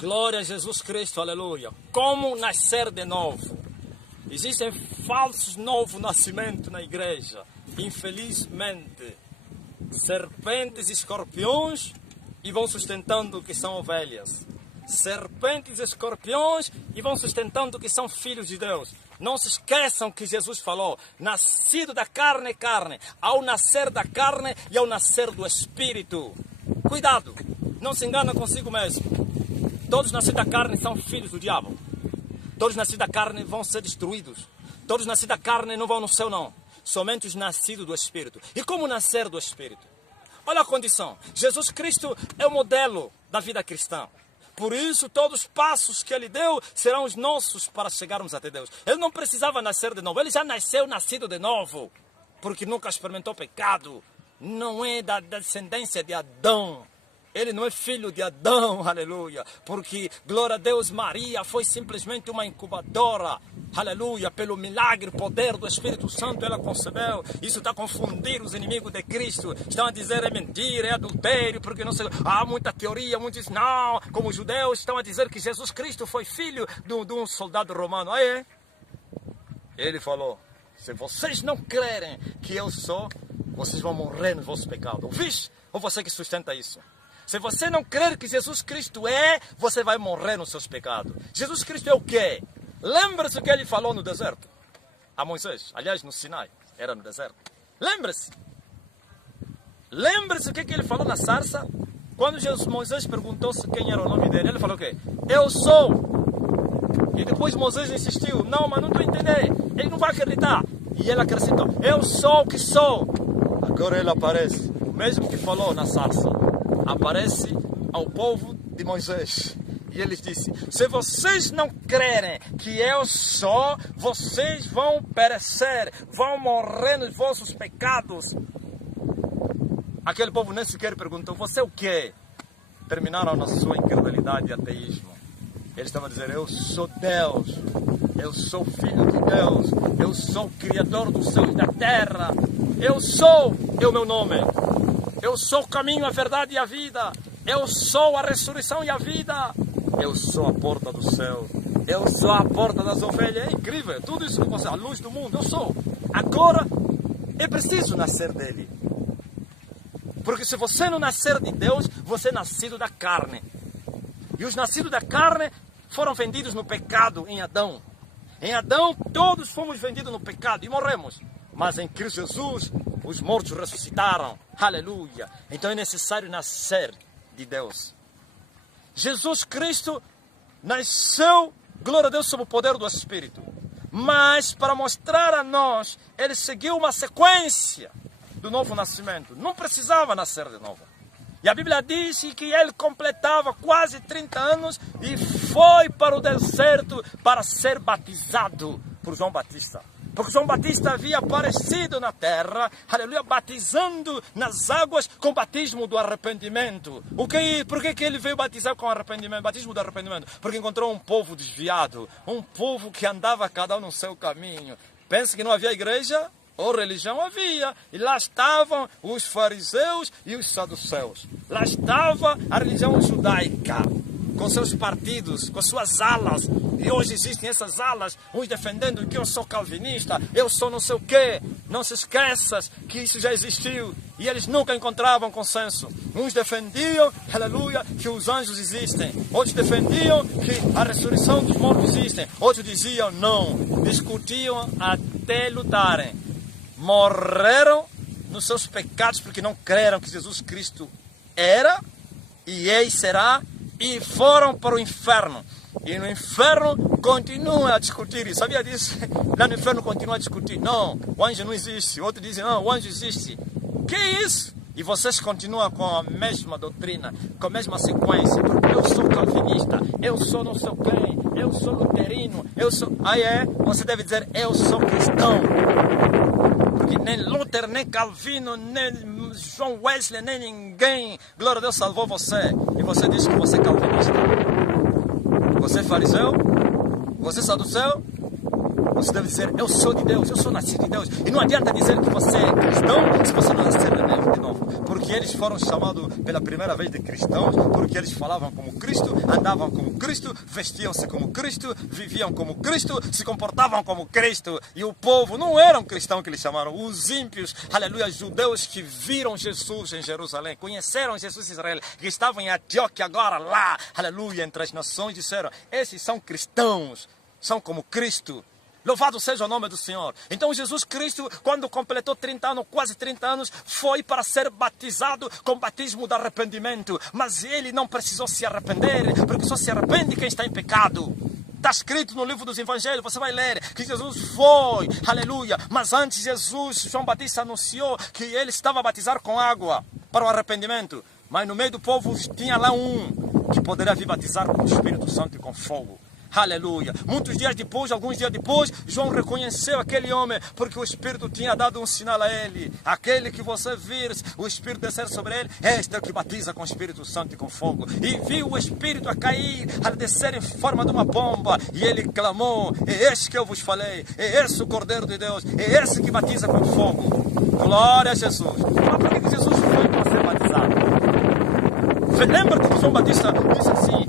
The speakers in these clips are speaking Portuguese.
Glória a Jesus Cristo, aleluia. Como nascer de novo? Existem falsos novos nascimentos na igreja. Infelizmente, serpentes e escorpiões e vão sustentando que são ovelhas. Serpentes e escorpiões e vão sustentando que são filhos de Deus. Não se esqueçam que Jesus falou, nascido da carne é carne, ao nascer da carne e ao nascer do Espírito. Cuidado, não se engana consigo mesmo. Todos nascidos da carne são filhos do diabo. Todos nascidos da carne vão ser destruídos. Todos nascidos da carne não vão no céu não. Somente os nascidos do Espírito. E como nascer do Espírito? Olha a condição. Jesus Cristo é o modelo da vida cristã. Por isso, todos os passos que Ele deu serão os nossos para chegarmos até Deus. Ele não precisava nascer de novo. Ele já nascido de novo. Porque nunca experimentou pecado. Não é da descendência de Adão. Ele não é filho de Adão, aleluia. Porque, glória a Deus, Maria foi simplesmente uma incubadora. Aleluia, pelo milagre, poder do Espírito Santo ela concebeu. Isso está a confundir os inimigos de Cristo. Estão a dizer é mentira, é adultério, porque não sei. Há muita teoria, muitos dizem, não, como os judeus estão a dizer que Jesus Cristo foi filho de um soldado romano. Ah, é? Ele falou, se vocês não crerem que eu sou, vocês vão morrer nos vossos pecados. Ouviste? Ou você que sustenta isso? Se você não crer que Jesus Cristo é, você vai morrer nos seus pecados. Jesus Cristo é o quê? Lembra-se o que ele falou no deserto? A Moisés, aliás, no Sinai, era no deserto. Lembra-se? Lembra-se o que ele falou na sarça? Quando Moisés perguntou-se quem era o nome dele, ele falou o quê? Eu sou. E depois Moisés insistiu, não, mas não estou entendendo. Ele não vai acreditar. E ele acrescentou, eu sou o que sou. Agora ele aparece, o mesmo que falou na sarça. Aparece ao povo de Moisés. E ele disse, se vocês não crerem que eu sou, vocês vão perecer, vão morrer nos vossos pecados. Aquele povo nem sequer perguntou, você é o quê? Terminaram na sua incredulidade e ateísmo. Ele estava a dizer, eu sou Deus, eu sou filho de Deus, eu sou o Criador dos céus e da terra, eu sou, é o meu nome. Eu sou o caminho, a verdade e a vida. Eu sou a ressurreição e a vida. Eu sou a porta do céu. Eu sou a porta das ovelhas. É incrível. Tudo isso que você, a luz do mundo, eu sou. Agora, é preciso nascer dele. Porque se você não nascer de Deus, você é nascido da carne. E os nascidos da carne foram vendidos no pecado em Adão. Em Adão, todos fomos vendidos no pecado e morremos. Mas em Cristo Jesus, os mortos ressuscitaram. Aleluia. Então é necessário nascer de Deus. Jesus Cristo nasceu, glória a Deus, sob o poder do Espírito. Mas para mostrar a nós, ele seguiu uma sequência do novo nascimento. Não precisava nascer de novo. E a Bíblia diz que ele completava quase 30 anos e foi para o deserto para ser batizado por João Batista. Porque João Batista havia aparecido na terra, aleluia, batizando nas águas com batismo do arrependimento. Por que ele veio batizar com arrependimento? Batismo do arrependimento. Porque encontrou um povo desviado, um povo que andava cada um no seu caminho. Pensa que não havia igreja? Ou religião havia. E lá estavam os fariseus e os saduceus. Lá estava a religião judaica, com seus partidos, com suas alas. E hoje existem essas alas, uns defendendo que eu sou calvinista, eu sou não sei o quê. Não se esqueças que isso já existiu. E eles nunca encontravam consenso. Uns defendiam, aleluia, que os anjos existem. Outros defendiam que a ressurreição dos mortos existe. Outros diziam não. Discutiam até lutarem. Morreram nos seus pecados porque não creram que Jesus Cristo era e é e será. E foram para o inferno. E no inferno continuam a discutir isso. Sabia disso? Lá no inferno continuam a discutir. Não, o anjo não existe. Outro dizem, não, o anjo existe. Que isso? E vocês continuam com a mesma doutrina, com a mesma sequência. Porque eu sou calvinista, eu sou não sei quem, eu sou luterino, eu sou... Aí você deve dizer, eu sou cristão. Porque nem Luther, nem Calvino, nem John Wesley, nem ninguém, glória a Deus, salvou você. E você diz que você é calvinista. Você é fariseu? Você é saduceu? Você deve dizer, eu sou de Deus, eu sou nascido de Deus. E não adianta dizer que você é cristão se você não nascer de Deus. nascer de novo, porque eles foram chamados pela primeira vez de cristãos, porque eles falavam como Cristo, andavam como Cristo, vestiam-se como Cristo, viviam como Cristo, se comportavam como Cristo. E o povo não era um cristão que eles chamaram, os ímpios, aleluia, judeus que viram Jesus em Jerusalém, conheceram Jesus em Israel, que estavam em Antioquia agora lá, aleluia, entre as nações, disseram, esses são cristãos, são como Cristo. Louvado seja o nome do Senhor. Então Jesus Cristo, quando completou 30 anos, quase 30 anos, foi para ser batizado com batismo de arrependimento. Mas ele não precisou se arrepender, porque só se arrepende quem está em pecado. Está escrito no livro dos Evangelhos, você vai ler, que Jesus foi, aleluia. Mas antes Jesus, João Batista anunciou que ele estava a batizar com água para o arrependimento. Mas no meio do povo tinha lá um que poderia vir batizar com o Espírito Santo e com fogo. Aleluia. Muitos dias depois, alguns dias depois, João reconheceu aquele homem, porque o Espírito tinha dado um sinal a ele. Aquele que você vir, o Espírito descer sobre ele, este é o que batiza com o Espírito Santo e com fogo. E viu o Espírito a cair, a descer em forma de uma pomba. E ele clamou, é este que eu vos falei, é esse o Cordeiro de Deus, é esse que batiza com fogo. Glória a Jesus. Mas por que Jesus foi para ser batizado? Lembra que João Batista disse assim,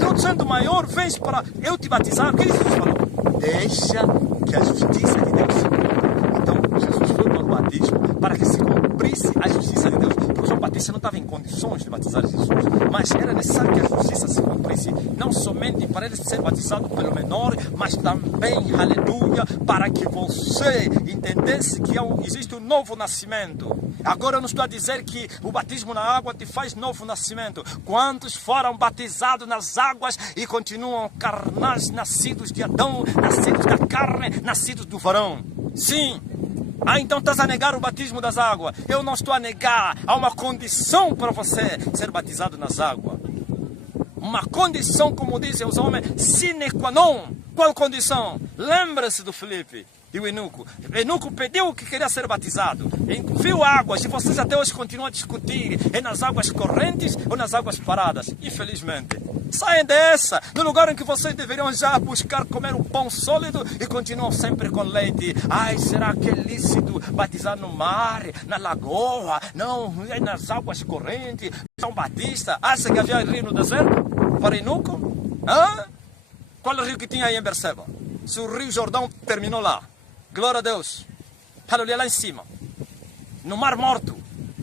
tu sendo maior, vens para eu te batizar. O que Jesus falou? Deixa que a justiça de Deus se cumpra. Então Jesus foi para o batismo para que se cumprisse a justiça de Deus. Porque João Batista não estava em condições de batizar Jesus, mas era necessário que a justiça se cumprisse, não somente para ele ser batizado pelo menor, mas também, aleluia, para que você entendesse que existe um novo nascimento. Agora eu não estou a dizer que o batismo na água te faz novo nascimento. Quantos foram batizados nas águas e continuam carnais, nascidos de Adão, nascidos da carne, nascidos do varão? Sim. Então estás a negar o batismo das águas. Eu não estou a negar. Há uma condição para você ser batizado nas águas. Uma condição, como dizem os homens, sine qua non. Qual condição? Lembra-se do Filipe e o eunuco. O eunuco pediu que queria ser batizado. Viu águas e vocês até hoje continuam a discutir. É nas águas correntes ou nas águas paradas? Infelizmente. Saem dessa, no lugar em que vocês deveriam já buscar comer um pão sólido e continuam sempre com leite. Ai, será que é lícito batizar no mar, na lagoa? Não, é nas águas correntes. São Batista, acha que havia rio no deserto? Para eunuco? Hã? Qual é o rio que tinha aí em Berseba? Se o rio Jordão terminou lá. Glória a Deus. Aleluia, lá em cima. No Mar Morto.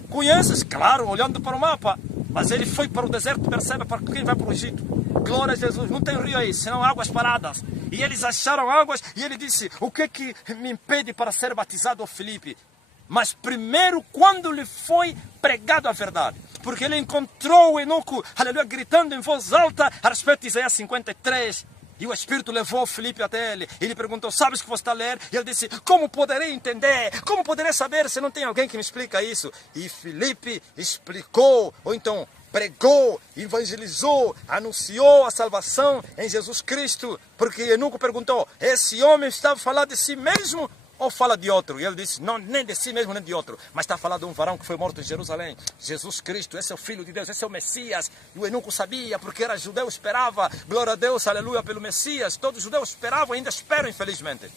Conheces? Claro, olhando para o mapa. Mas ele foi para o deserto, percebe, para quem vai para o Egito. Glória a Jesus, não tem rio aí, senão águas paradas. E eles acharam águas e ele disse, o que me impede para ser batizado, ó Filipe? Mas primeiro, quando lhe foi pregado a verdade. Porque ele encontrou o eunuco, aleluia, gritando em voz alta a respeito de Isaías 53. E o Espírito levou Filipe até ele. Ele perguntou, sabes o que você está a ler? E ele disse, como poderei entender? Como poderei saber se não tem alguém que me explica isso? E Filipe explicou, ou então pregou, evangelizou, anunciou a salvação em Jesus Cristo. Porque eunuco perguntou, esse homem estava a falar de si mesmo ou fala de outro? E ele disse, não, nem de si mesmo, nem de outro. Mas está a falar de um varão que foi morto em Jerusalém. Jesus Cristo, esse é o Filho de Deus, esse é o Messias. E o eunuco sabia, porque era judeu, esperava. Glória a Deus, aleluia, pelo Messias. Todos os judeus esperavam, ainda esperam, infelizmente.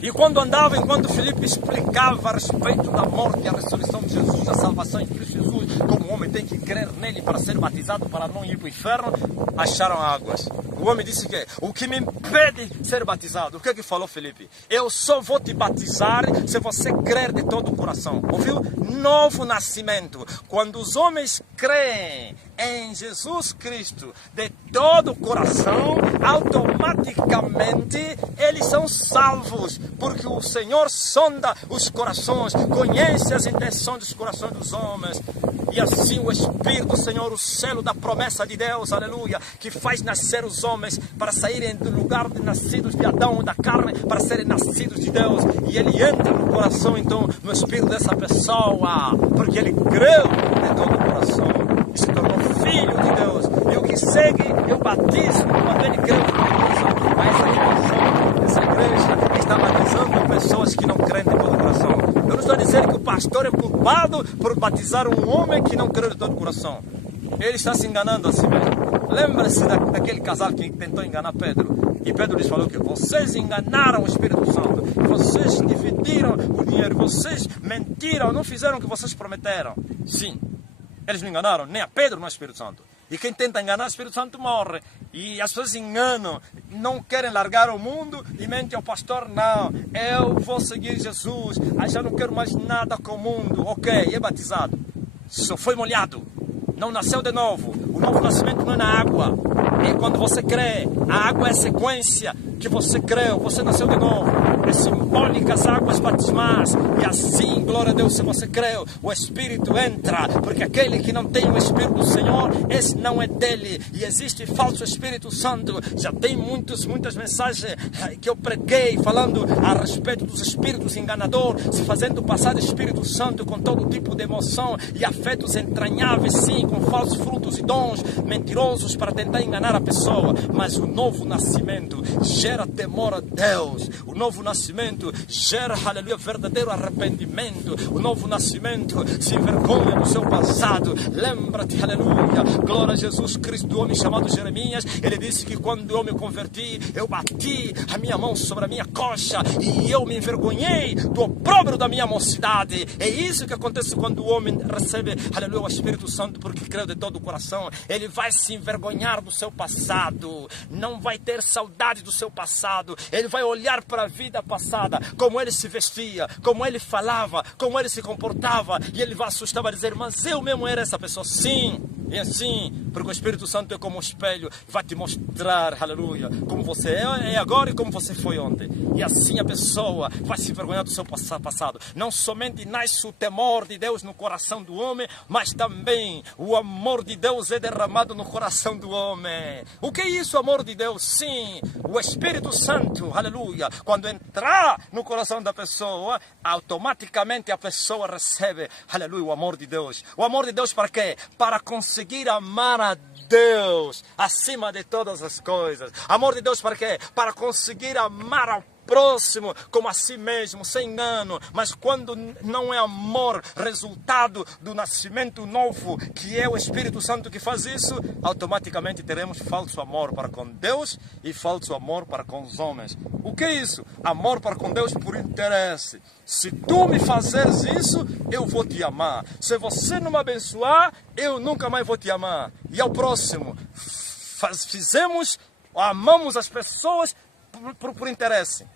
E quando andava, enquanto Filipe explicava a respeito da morte e a ressurreição de Jesus, da salvação em Cristo Jesus, como o homem tem que crer nele para ser batizado, para não ir para o inferno, acharam águas. O homem disse que o que me impede de ser batizado, o que falou Filipe? Eu só vou te batizar se você crer de todo o coração. Ouviu? Novo nascimento. Quando os homens creem em Jesus Cristo de todo o coração, automaticamente eles são salvos, porque o Senhor sonda os corações, conhece as intenções dos corações dos homens, e assim o Espírito do Senhor, o selo da promessa de Deus, aleluia, que faz nascer os homens para saírem do lugar de nascidos de Adão, da carne, para serem nascidos de Deus, e ele entra no coração, então, no espírito dessa pessoa, porque ele creu de todo o coração, e se tornou filho de Deus, e o que segue é o batismo, quando ele creu de todo o coração. Mas essa igreja está batizando pessoas que não creem de todo o coração. Eu não estou a dizer que o pastor é culpado por batizar um homem que não crê de todo o coração. Ele está se enganando a si mesmo. Lembra-se daquele casal que tentou enganar Pedro. E Pedro lhes falou que vocês enganaram o Espírito Santo. Vocês dividiram o dinheiro. Vocês mentiram. Não fizeram o que vocês prometeram. Sim. Eles não enganaram nem a Pedro nem ao Espírito Santo. E quem tenta enganar o Espírito Santo morre. E as pessoas enganam, não querem largar o mundo e mentem ao pastor, não, eu vou seguir Jesus, já não quero mais nada com o mundo. Ok, é batizado, só foi molhado, não nasceu de novo. O novo nascimento não é na água, é quando você crê. A água é a sequência que você creu, você nasceu de novo. É simbólica as águas batismais. E assim, glória a Deus, se você creu, o Espírito entra. Porque aquele que não tem o Espírito do Senhor, esse não é dele. E existe falso Espírito Santo. Já tem muitas mensagens que eu preguei falando a respeito dos espíritos enganadores, se fazendo passar de Espírito Santo com todo tipo de emoção e afetos entranháveis, sim, com falsos frutos e dons mentirosos para tentar enganar a pessoa. Mas o novo nascimento gera temor a Deus. O novo nascimento gera, aleluia, verdadeiro arrependimento. O novo nascimento se envergonha do seu passado. Lembra-te, aleluia, glória a Jesus Cristo, do homem chamado Jeremias. Ele disse que quando eu me converti, eu bati a minha mão sobre a minha coxa e eu me envergonhei do opróbrio da minha mocidade. É isso que acontece quando o homem recebe, aleluia, o Espírito Santo, porque creu de todo o coração. Ele vai se envergonhar do seu passado, não vai ter saudade do seu passado. Ele vai olhar para a vida passada, como ele se vestia, como ele falava, como ele se comportava, e ele vai assustar, vai dizer, mas eu mesmo era essa pessoa. Sim, e assim, porque o Espírito Santo é como um espelho, vai te mostrar, aleluia, como você é agora e como você foi ontem. E assim a pessoa vai se envergonhar do seu passado. Não somente nasce o temor de Deus no coração do homem, mas também o amor de Deus é derramado no coração do homem. O que é isso, o amor de Deus? Sim, o Espírito Santo, aleluia, quando entrar no coração da pessoa, automaticamente a pessoa recebe, aleluia, o amor de Deus. O amor de Deus para quê? Para conseguir amar a Deus acima de todas as coisas. Amor de Deus para quê? Para conseguir amar ao próximo como a si mesmo, sem engano. Mas quando não é amor, resultado do nascimento novo, que é o Espírito Santo que faz isso, automaticamente teremos falso amor para com Deus e falso amor para com os homens. O que é isso? Amor para com Deus por interesse. Se tu me fazeres isso, eu vou te amar. Se você não me abençoar, eu nunca mais vou te amar. E ao próximo, amamos as pessoas por interesse.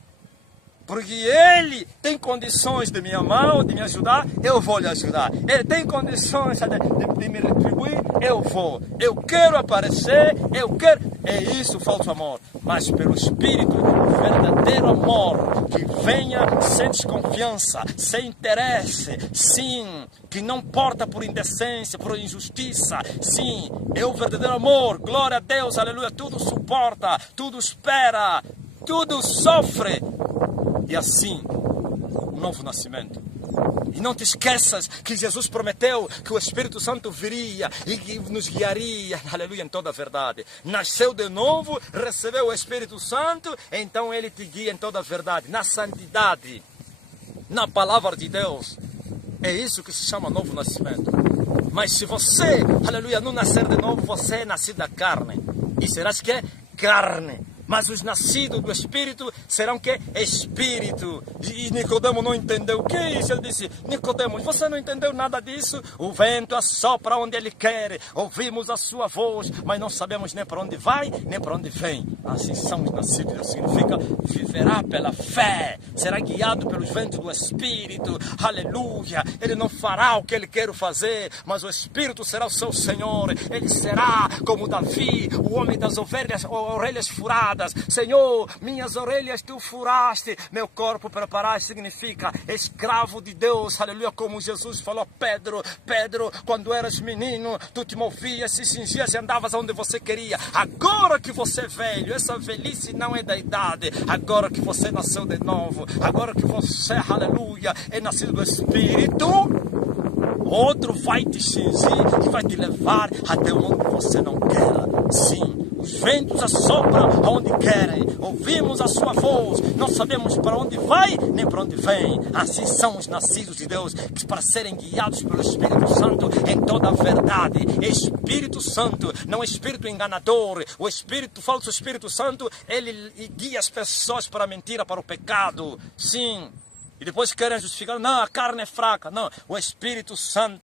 Porque ele tem condições de me amar ou de me ajudar, eu vou lhe ajudar. Ele tem condições de me retribuir, eu vou. Eu quero aparecer, eu quero. É isso o falso amor. Mas pelo Espírito, o verdadeiro amor, que venha sem desconfiança, sem interesse, sim, que não porta por indecência, por injustiça, sim, é o verdadeiro amor. Glória a Deus, aleluia, tudo suporta, tudo espera, tudo sofre. E assim, um novo nascimento. E não te esqueças que Jesus prometeu que o Espírito Santo viria e que nos guiaria, aleluia, em toda a verdade. Nasceu de novo, recebeu o Espírito Santo, então ele te guia em toda a verdade, na santidade, na palavra de Deus. É isso que se chama novo nascimento. Mas se você, aleluia, não nascer de novo, você é nascido da carne. E serás que é carne. Mas os nascidos do Espírito serão que? Espírito. E Nicodemo não entendeu. O que é isso? Ele disse, Nicodemo, você não entendeu nada disso? O vento assopra onde ele quer. Ouvimos a sua voz, mas não sabemos nem para onde vai, nem para onde vem. Assim somos nascidos. Isso significa, viverá pela fé. Será guiado pelos ventos do Espírito. Aleluia. Ele não fará o que ele quer fazer, mas o Espírito será o seu Senhor. Ele será como Davi, o homem das orelhas furadas. Senhor, minhas orelhas tu furaste, meu corpo preparaste, significa escravo de Deus, aleluia, como Jesus falou a Pedro, quando eras menino, tu te movias, se cingias e andavas onde você queria. Agora que você é velho, essa velhice não é da idade, agora que você nasceu de novo, agora que você, aleluia, é nascido do Espírito, outro vai te cingir e vai te levar até onde você não quer. Sim, Os ventos assopram aonde querem. Ouvimos a sua voz. Não sabemos para onde vai nem para onde vem. Assim são os nascidos de Deus, que para serem guiados pelo Espírito Santo em toda a verdade. Espírito Santo, não espírito enganador. O falso Espírito Santo, ele guia as pessoas para a mentira, para o pecado. Sim. E depois querem justificar, não, a carne é fraca. Não, o Espírito Santo